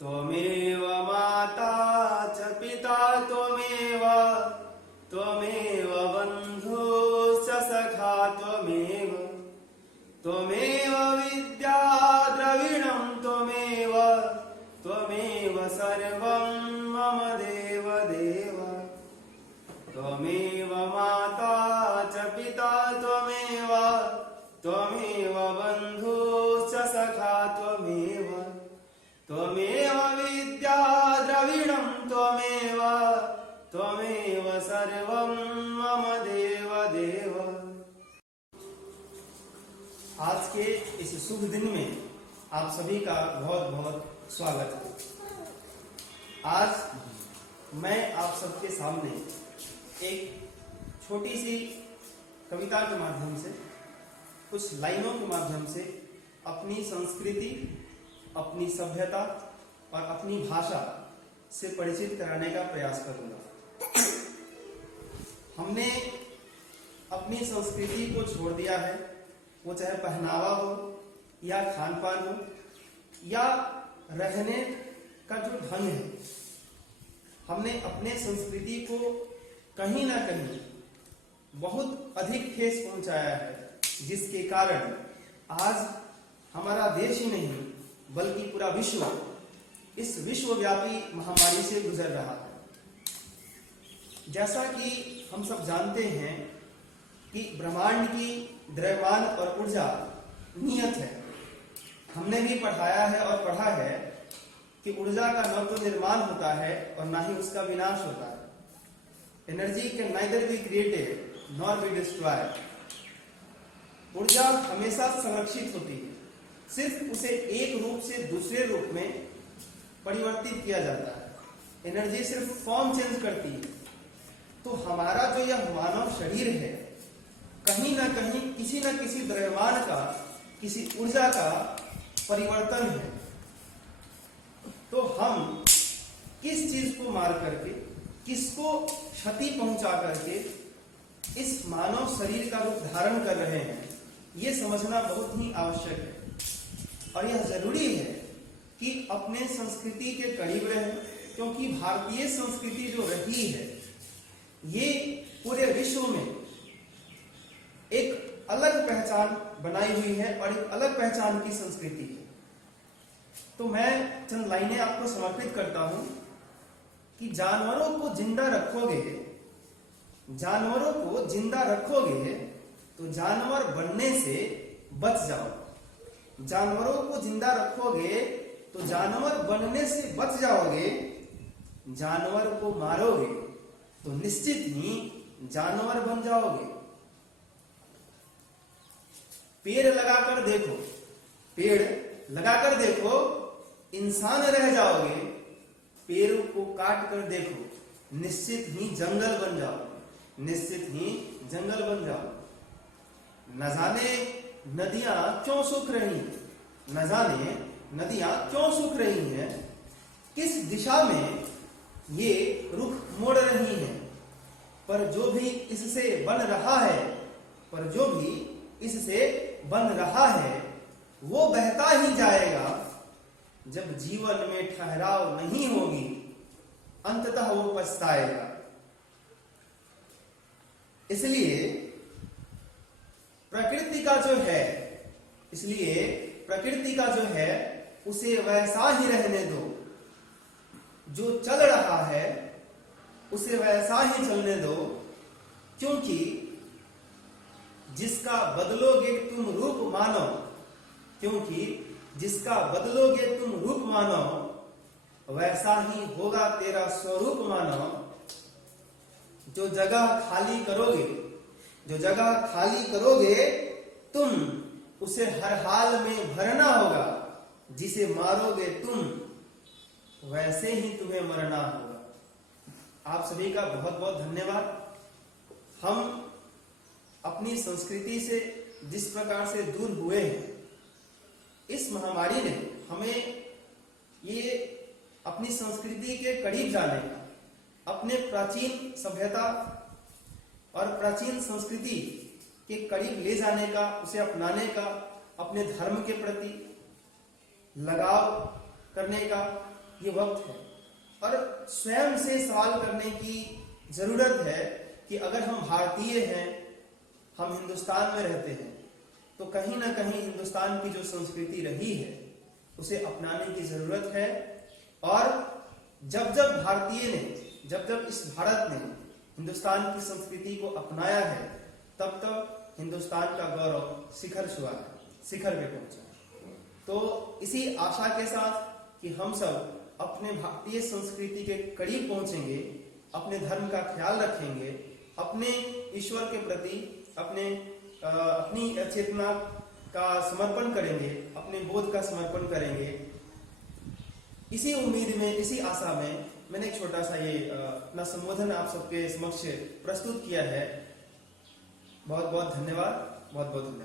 त्वमेव माता च पिता त्वमेव त्वमेव बन्धुश्च सखा त्वमेव त्वमेव विद्या द्रविणं त्वमेव त्वमेव सर्वं मम देव देव। त्वमेव माता च पिता त्वमेव त्वमेव बन्धुश्च सखा त्वमेव त्वमेव विद्या द्रविणं त्वमेव त्वमेव सर्वं मम देव देव। आज के इस शुभ दिन में आप सभी का बहुत बहुत स्वागत है। आज मैं आप सबके सामने एक छोटी सी कविता के माध्यम से, कुछ लाइनों के माध्यम से अपनी संस्कृति, अपनी सभ्यता और अपनी भाषा से परिचित कराने का प्रयास करूंगा। हमने अपनी संस्कृति को छोड़ दिया है, वो चाहे पहनावा हो या खान पान हो या रहने का जो ढंग है। हमने अपने संस्कृति को कहीं ना कहीं बहुत अधिक ठेस पहुंचाया है, जिसके कारण आज हमारा देश ही नहीं बल्कि पूरा विश्व इस विश्वव्यापी महामारी से गुजर रहा है। जैसा कि हम सब जानते हैं कि ब्रह्मांड की द्रव्यमान और ऊर्जा नियत है। हमने भी पढ़ाया है और पढ़ा है कि ऊर्जा का न तो निर्माण होता है और न ही उसका विनाश होता है। Energy can neither be created nor be destroyed. ऊर्जा हमेशा संरक्षित होती है, सिर्फ उसे एक रूप से दूसरे रूप में परिवर्तित किया जाता है। एनर्जी सिर्फ फॉर्म चेंज करती है। तो हमारा जो यह मानव शरीर है, कहीं ना कहीं किसी न किसी द्रव्यमान का, किसी ऊर्जा का परिवर्तन है। तो हम किस चीज को मार करके, किसको क्षति पहुंचा करके इस मानव शरीर का रूप धारण कर रहे हैं, ये समझना बहुत ही आवश्यक है। और यह जरूरी है कि अपने संस्कृति के करीब रहें, क्योंकि भारतीय संस्कृति जो रही है ये पूरे विश्व में एक अलग पहचान बनाई हुई है और एक अलग पहचान की संस्कृति है। तो मैं चंद लाइनें आपको समर्पित करता हूं कि जानवरों को जिंदा रखोगे, जानवरों को जिंदा रखोगे तो जानवर बनने से बच जाओ। जानवरों को जिंदा रखोगे तो जानवर बनने से बच जाओगे। जानवर को मारोगे तो निश्चित ही जानवर बन जाओगे। पेड़ लगाकर देखो, पेड़ लगाकर देखो, इंसान रह जाओगे। पेड़ को काट कर देखो, निश्चित ही जंगल बन जाओगे, निश्चित ही जंगल बन जाओगे। न जाने नदियां क्यों सूख रही हैं, न जाने नदियां क्यों सूख रही हैं, किस दिशा में ये रुख मोड़ रही हैं, पर जो भी इससे बन रहा है, पर जो भी इससे बन रहा है वो बहता ही जाएगा। जब जीवन में ठहराव नहीं होगी अंततः वो पछताएगा। इसलिए प्रकृति का जो है, इसलिए प्रकृति का जो है उसे वैसा ही रहने दो। जो चल रहा है उसे वैसा ही चलने दो, क्योंकि जिसका बदलोगे तुम रूप मानो, क्योंकि जिसका बदलोगे तुम रूप मानो वैसा ही होगा तेरा स्वरूप मानो। जो जगह खाली करोगे, जो जगह खाली करोगे तुम, उसे हर हाल में भरना होगा। जिसे मारोगे तुम वैसे ही तुम्हें मरना होगा। आप सभी का बहुत बहुत धन्यवाद। हम अपनी संस्कृति से जिस प्रकार से दूर हुए हैं, इस महामारी ने हमें ये अपनी संस्कृति के करीब जाने का, अपने प्राचीन सभ्यता और प्राचीन संस्कृति के करीब ले जाने का, उसे अपनाने का, अपने धर्म के प्रति लगाव करने का ये वक्त है और स्वयं से सवाल करने की जरूरत है कि अगर हम भारतीय हैं, हम हिंदुस्तान में रहते हैं, तो कहीं ना कहीं हिंदुस्तान की जो संस्कृति रही है उसे अपनाने की जरूरत है। और जब जब भारतीय ने, जब जब इस भारत ने हिंदुस्तान की संस्कृति को अपनाया है, तब तब हिंदुस्तान का गौरव शिखर छुआ है, शिखर पे पहुंचा। तो इसी आशा के साथ कि हम सब अपने भारतीय संस्कृति के करीब पहुंचेंगे, अपने धर्म का ख्याल रखेंगे, अपने ईश्वर के प्रति अपनी चेतना का समर्पण करेंगे, अपने बोध का समर्पण करेंगे। इसी उम्मीद में, इसी आशा में मैंने एक छोटा सा ये अपना संबोधन आप सबके समक्ष प्रस्तुत किया है। बहुत बहुत धन्यवाद, बहुत बहुत धन्यवाद।